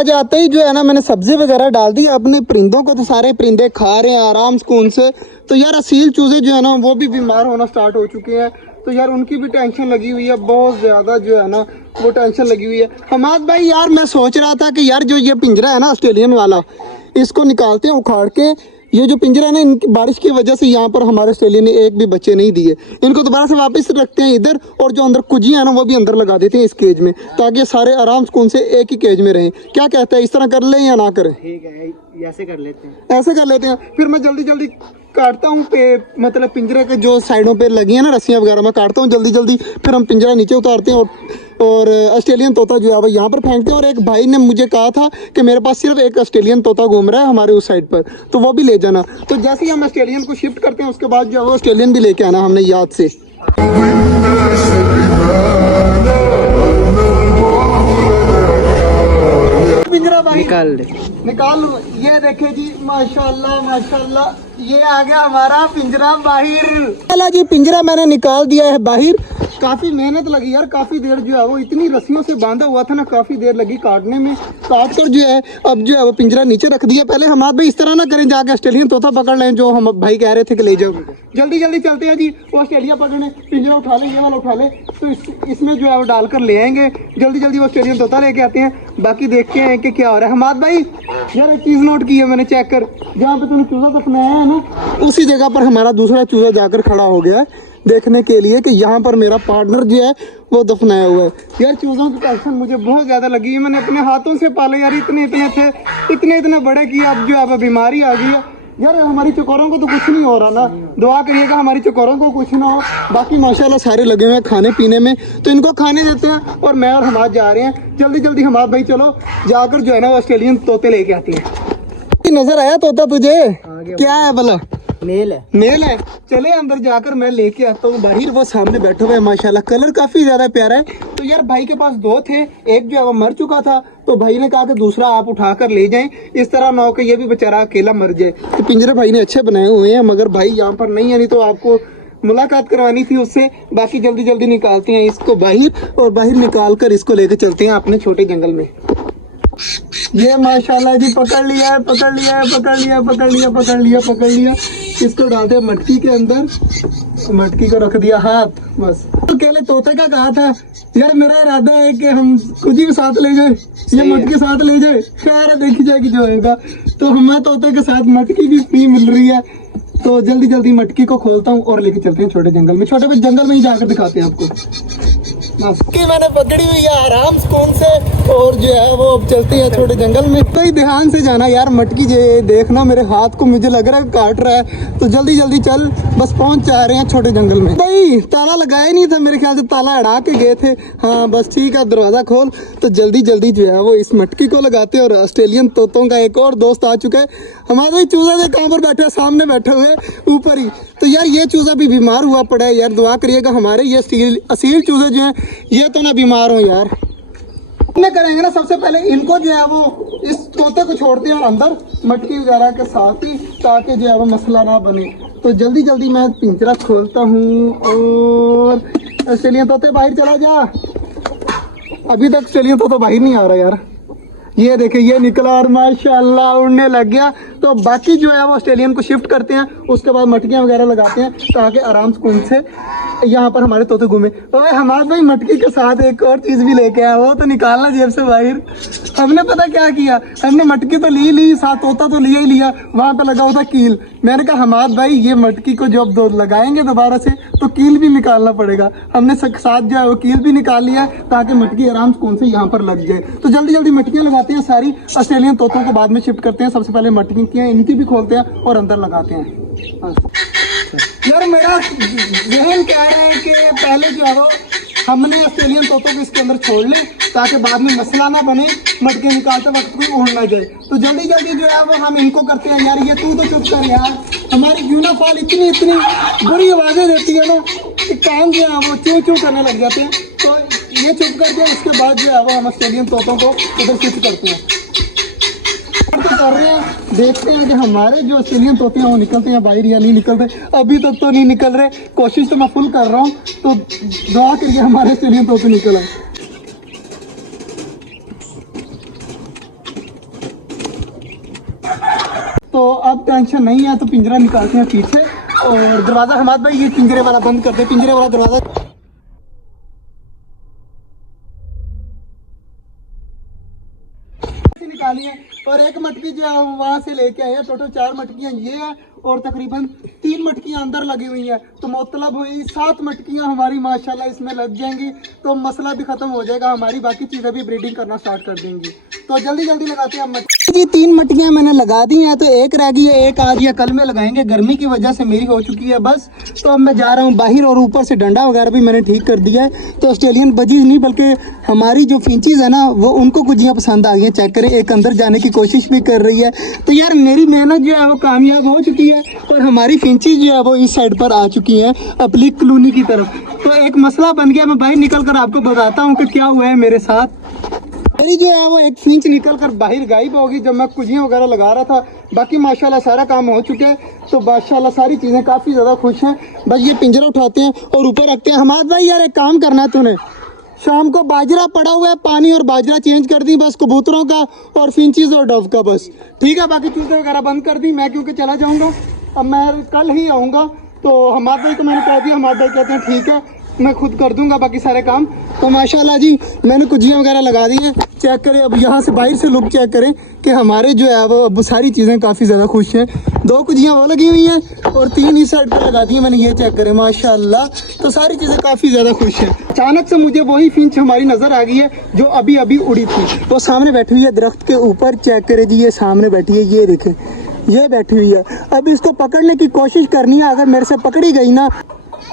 आज आते ही जो है ना मैंने सब्जी वगैरह डाल दी अपने परिंदों को, तो सारे परिंदे खा रहे हैं आराम सुकून से। तो यार असील चूजे जो है ना वो भी बीमार होना स्टार्ट हो चुके हैं, तो यार उनकी भी टेंशन लगी हुई है बहुत ज़्यादा जो है ना, वो टेंशन लगी हुई है। हमाद भाई यार मैं सोच रहा था कि यार जो ये पिंजरा है ना ऑस्ट्रेलियन वाला, इसको निकालते हैं उखाड़ के। ये जो पिंजरा है ना, इनकी बारिश की वजह से यहाँ पर हमारे ऑस्ट्रेलिया ने एक भी बच्चे नहीं दिए, इनको दोबारा से वापस रखते हैं इधर, और जो अंदर कुजियाँ हैं ना वो भी अंदर लगा देते हैं इस केज में, ताकि ये सारे आराम सुकून से एक ही केज में रहें। क्या कहता है, इस तरह कर लें या ना करें? ठीक है, ऐसे कर लेते हैं। ऐसे कर लेते हैं। फिर मैं जल्दी जल्दी काटता हूँ मतलब पिंजरे के जो साइडों पे लगी है ना रस्सियाँ वगैरह, मैं काटता हूँ जल्दी जल्दी। फिर हम पिंजरा नीचे उतारते हैं और ऑस्ट्रेलियन तोता जो है वो यहाँ पर फेंकते हैं। और एक भाई ने मुझे कहा था कि मेरे पास सिर्फ एक ऑस्ट्रेलियन तोता घूम रहा है हमारे उस साइड पर, तो वो भी ले जाना। तो जैसे ही हम ऑस्ट्रेलियन को शिफ्ट करते हैं उसके बाद जो है वो ऑस्ट्रेलियन भी लेके आना हमने याद से। पिंजरा भाई निकाल। ये देखे जी, माशाल्लाह माशाल्लाह, ये आ गया हमारा पिंजरा बाहर। चला जी, पिंजरा मैंने निकाल दिया है बाहर। काफ़ी मेहनत लगी यार, काफ़ी देर जो है वो इतनी रस्सियों से बांधा हुआ था ना, काफ़ी देर लगी काटने में। काट कर जो है अब जो है वो पिंजरा नीचे रख दिया। पहले हम आप भाई इस तरह ना करें, जाके ऑस्ट्रेलियन तोता पकड़ लें जो हम भाई कह रहे थे कि ले जाओ। जल्दी जल्दी चलते हैं जी, वो ऑस्ट्रेलिया पकड़ने। पिंजरा उठा लें, ये वाला उठा ले, तो इसमें जो है वो डालकर ले आएंगे। जल्दी जल्दी वो ऑस्ट्रेलियन तोता लेके आते हैं, बाकी देखते हैं कि क्या हो रहा है। हमाद भाई यार एक चीज़ नोट की है मैंने, चेक कर, जहाँ पे तूने चूजा दफनाया है ना, उसी जगह पर हमारा दूसरा चूजा जाकर खड़ा हो गया है देखने के लिए कि यहाँ पर मेरा पार्टनर जो है वो दफनाया हुआ है। यार चूज़ों की टेंशन मुझे बहुत ज़्यादा लगी है, मैंने अपने हाथों से पाले यार, इतने इतने थे, इतने बड़े किए, अब जो है बीमारी आ गई है। यार हमारी चकोरों को तो कुछ नहीं हो रहा ना, दुआ करिएगा हमारी चकोरों को कुछ ना हो। बाकी माशाल्लाह सारे लगे हुए हैं खाने पीने में, तो इनको खाने देते हैं। और मैं और हमाद जा रहे हैं जल्दी जल्दी। हमाद भाई चलो जाकर जो है ना वो ऑस्ट्रेलियन तोते लेके आते हैं। नजर आया तोता तुझे? क्या है भला? मेल है। मेल है। चले अंदर जाकर मैं लेके आता हूँ बाहर। वो सामने बैठे हुए हैं, माशाल्लाह कलर काफी ज्यादा प्यारा है। तो यार भाई के पास दो थे, एक जो है वो मर चुका था, तो भाई ने कहा कि दूसरा आप उठा कर ले जाएं, इस तरह ना हो कि ये भी बेचारा अकेला मर जाए। तो पिंजरे भाई ने अच्छे बनाए हुए हैं, मगर भाई यहाँ पर नहीं है, नहीं तो आपको मुलाकात करवानी थी उससे। बाकी जल्दी जल्दी निकालते हैं इसको बाहर, और बाहर निकाल कर इसको लेकर चलते हैं अपने छोटे जंगल में। ये माशाल्लाह जी पकड़ लिया है, पकड़ लिया है, पकड़ लिया, पकड़ लिया, पकड़ लिया, पकड़ लिया। इसको डालते हैं मटकी के अंदर, मटकी को रख दिया हाथ, बस। तो केले तोते का कहा था यार, मेरा इरादा है कि हम खुद ही साथ ले जाए, ये मटकी साथ ले जाए, खैर देखी जाएगी जो होगा। तो हमें तोते के साथ मटकी भी फ्री मिल रही है, तो जल्दी जल्दी मटकी को खोलता हूँ और लेके चलते हैं छोटे जंगल में। छोटे जंगल में ही जाकर दिखाते हैं आपको। मटकी मैंने पकड़ी हुई है आराम सुकून से, और जो है वो अब चलते हैं छोटे जंगल में। तो ही ध्यान से जाना यार, मटकी जो देखना मेरे हाथ को, मुझे लग रहा है काट रहा है। तो जल्दी जल्दी चल, बस पहुंच जा रहे हैं छोटे जंगल में। भाई ताला लगाया नहीं था मेरे ख्याल से, ताला अड़ा के गए थे। हाँ बस ठीक है, दरवाजा खोल। तो जल्दी जल्दी जो है वो इस मटकी को लगाते हैं। और ऑस्ट्रेलियन तोतों का एक और दोस्त आ चुका है, हमारे चूजा से कहाँ पर बैठे, सामने बैठे हुए ऊपर ही। तो यार ये चूजा भी बीमार हुआ पड़ा है यार, दुआ करिएगा हमारे ये असील चूजे जो हैं ये तो ना बीमार हो यार। क्या करेंगे ना, सबसे पहले इनको जो है वो इस तोते को छोड़ते हैं और अंदर मटकी वगैरह के साथ ही, ताकि जो है वो मसला ना बने। तो जल्दी जल्दी मैं पिंजरा खोलता हूँ और ऑस्ट्रेलियन तोते बाहर चला जा। अभी तक ऑस्ट्रेलियन तोता बाहर नहीं आ रहा यार। ये देखिए ये निकला और माशाल्लाह उड़ने लग गया। तो बाकी जो है वो ऑस्ट्रेलियन को शिफ्ट करते हैं, उसके बाद मटकियाँ वगैरह लगाते हैं ताकि आराम सुकून से यहाँ पर हमारे तोते घूमे। तो हमारे भाई मटकी के साथ एक और चीज़ भी लेके आया, वो तो निकालना जेब से बाहर। हमने पता क्या किया, हमने मटकी तो ली साथ तोता तो लिया ही लिया, वहाँ पे लगा हुआ था कील। मैंने कहा हमाद भाई ये मटकी को जब लगाएंगे दोबारा से तो कील भी निकालना पड़ेगा। हमने साथ जो है वो कील भी निकाल लिया ताकि मटकी आराम सुकून से यहाँ पर लग जाए। तो जल्दी जल्दी मटकियाँ लगाते हैं सारी, ऑस्ट्रेलियन तोतों को बाद में शिफ्ट करते हैं। सबसे पहले मटकियाँ इनकी भी खोलते हैं और अंदर लगाते हैं। यार मेरा जहन कह रहा है कि पहले जो है वो हमने ऑस्ट्रेलियन तोतों को इसके अंदर छोड़ लें ताकि बाद में मसला ना बने, मटके निकालते वक्त कोई उड़ ना जाए। तो जल्दी जल्दी जो है वो हम इनको करते हैं। यार ये तू तो चुप कर यार, हमारी यूनाफॉल इतनी बुरी आवाज़ें देती है ना कि कान जो है वो चू चू करने लग जाते हैं। तो ये चुप करके उसके बाद जो है वो हम ऑस्ट्रेलियन तोतों को उधर शिफ्ट करते हैं। तो कर रहे हैं, देखते हैं कि हमारे जो ऑस्ट्रेलियन तोते हैं वो निकलते हैं बाहर या नहीं निकलते। अभी तक तो नहीं निकल रहे, कोशिश तो मैं फुल कर रहा हूँ। तो दुआ करके हमारे ऑस्ट्रेलियन तोते निकल आए। तो अब टेंशन नहीं है, तो पिंजरा निकालते हैं पीछे और दरवाज़ा हमाद भाई ये पिंजरे वाला बंद करते हैं, पिंजरे वाला दरवाज़ा निकालिए। और एक मटकी जो है वहाँ से लेके आए हैं, टोटल 4 मटकियाँ ये है और तकरीबन 3 मटकियाँ अंदर लगी हुई हैं, तो मतलब हुई 7 मटकियाँ हमारी माशाल्लाह इसमें लग जाएंगी, तो मसला भी ख़त्म हो जाएगा, हमारी बाकी चीज़ें भी ब्रीडिंग करना स्टार्ट कर देंगी। तो जल्दी जल्दी लगाते हैं अब जी। 3 मटकियाँ मैंने लगा दी हैं, तो एक रह गई है, एक आज या कल में लगाएंगे, गर्मी की वजह से मेरी हो चुकी है बस। तो अब मैं जा रहा हूँ बाहर और ऊपर से डंडा वगैरह भी मैंने ठीक कर दिया है। तो ऑस्ट्रेलियन बजीज नहीं बल्कि हमारी जो फिंचीज़ है ना वो उनको गुजियाँ पसंद आ गई हैं। चेक करें, एक अंदर जाने की कोशिश भी कर रही है। तो यार मेरी मेहनत जो है वो कामयाब हो चुकी है और हमारी फिंचीज जो है वो इस साइड पर आ चुकी हैं अपनी कॉलोनी की तरफ। तो एक मसला बन गया, मैं बाहर निकल कर आपको बताता हूँ कि क्या हुआ है मेरे साथ। मेरी जो है वो एक फिंच निकल कर बाहर गायब होगी जब मैं कुजियाँ वगैरह लगा रहा था। बाकी माशाल्लाह सारा काम हो चुका है, तो माशाल्लाह सारी चीज़ें काफ़ी ज़्यादा खुश हैं। बस ये पिंजरा उठाते हैं और ऊपर रखते हैं। हमाद भाई यार एक काम करना है तूने, शाम को बाजरा पड़ा हुआ है, पानी और बाजरा चेंज कर दी बस, कबूतरों का और फिंचीज और डव का बस, ठीक है। बाकी चूज़े वगैरह बंद कर दी, मैं क्योंकि चला जाऊँगा, अब मैं कल ही आऊँगा। तो हमाद भाई को मैंने कह दिया, हमाद भाई कहते हैं ठीक है मैं खुद कर दूंगा बाकी सारे काम। तो माशाल्लाह जी मैंने कुजियाँ वगैरह लगा दी हैं। चेक करें, अब यहाँ से बाहर से लुक चेक करें कि हमारे जो है वो अब सारी चीज़ें काफ़ी ज़्यादा खुश हैं। 2 कुजियाँ वो लगी हुई हैं और 3 इस साइड पर लगा दी हैं मैंने, ये चेक करें माशाल्लाह। तो सारी चीज़ें काफ़ी ज़्यादा खुश हैं। अचानक से मुझे वही फिंच हमारी नज़र आ गई है जो अभी अभी उड़ी थी, वो सामने बैठी हुई है दरख्त के ऊपर। चेक करें जी, ये सामने बैठी है, ये देखें ये बैठी हुई है। अब इसको पकड़ने की कोशिश करनी है, अगर मेरे से पकड़ी गई ना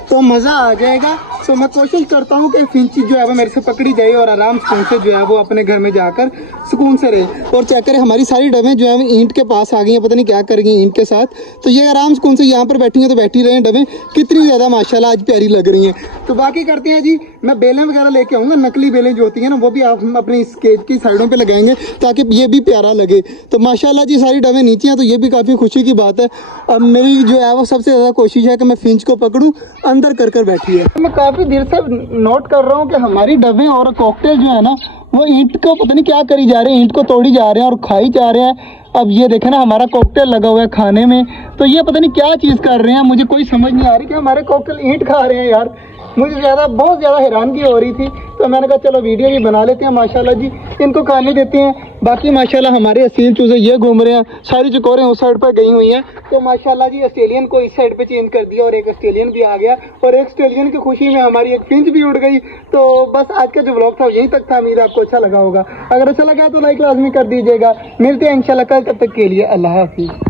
तो मज़ा आ जाएगा। तो मैं कोशिश करता हूँ कि फिंची जो है वो मेरे से पकड़ी जाए और आराम से जो है वो अपने घर में जाकर सुकून से रहे। और चेक करें हमारी सारी डवें जो है वो ईंट के पास आ गई हैं, पता नहीं क्या कर गई ईंट के साथ। तो ये आराम सुकून से यहाँ पर बैठी हैं, तो बैठी रहें। डवें कितनी ज़्यादा माशाल्लाह आज प्यारी लग रही हैं। तो बाकी करते हैं जी, मैं बेलें वगैरह लेके आऊँगा, नकली बेलें जो होती हैं ना वो भी आप अपनी इस केज की साइडों पर लगाएंगे ताकि ये भी प्यारा लगे। तो माशाल्लाह जी सारी डवें नीचे हैं, तो ये भी काफ़ी खुशी की बात है। अब मेरी जो है वो सबसे ज़्यादा कोशिश है कि मैं फिंच को पकड़ूँ, अंदर कर बैठी है। मैं काफ़ी देर से नोट कर रहा हूँ कि हमारी डवें और कॉकटेल जो है ना वो ईंट को पता नहीं क्या करी जा रहे हैं, ईंट को तोड़ी जा रहे हैं और खाई जा रहे हैं। अब ये देखें ना हमारा कॉकटेल लगा हुआ है खाने में, तो ये पता नहीं क्या चीज़ कर रहे हैं, मुझे कोई समझ नहीं आ रही कि हमारे कॉकटेल ईंट खा रहे हैं यार। मुझे बहुत ज़्यादा हैरानगी हो रही थी, तो मैंने कहा चलो वीडियो भी बना लेते हैं। माशाल्लाह जी इनको खाने देते हैं। बाकी माशाल्लाह हमारे असील चूज़े ये घूम रहे हैं, सारी चकोरें उस साइड पर गई हुई हैं। तो माशाल्लाह जी ऑस्ट्रेलियन को इस साइड पे चेंज कर दिया और एक ऑस्ट्रेलियन भी आ गया, और एक ऑस्ट्रेलियन की खुशी में हमारी एक फिंच भी उड़ गई। तो बस आज का जो व्लॉग था यहीं तक था, उम्मीद आपको अच्छा लगा होगा। अगर अच्छा लगा तो लाइक लाजमी कर दीजिएगा। मिलते हैं इंशाल्लाह कल, तब तक के लिए अल्लाह हाफिज़।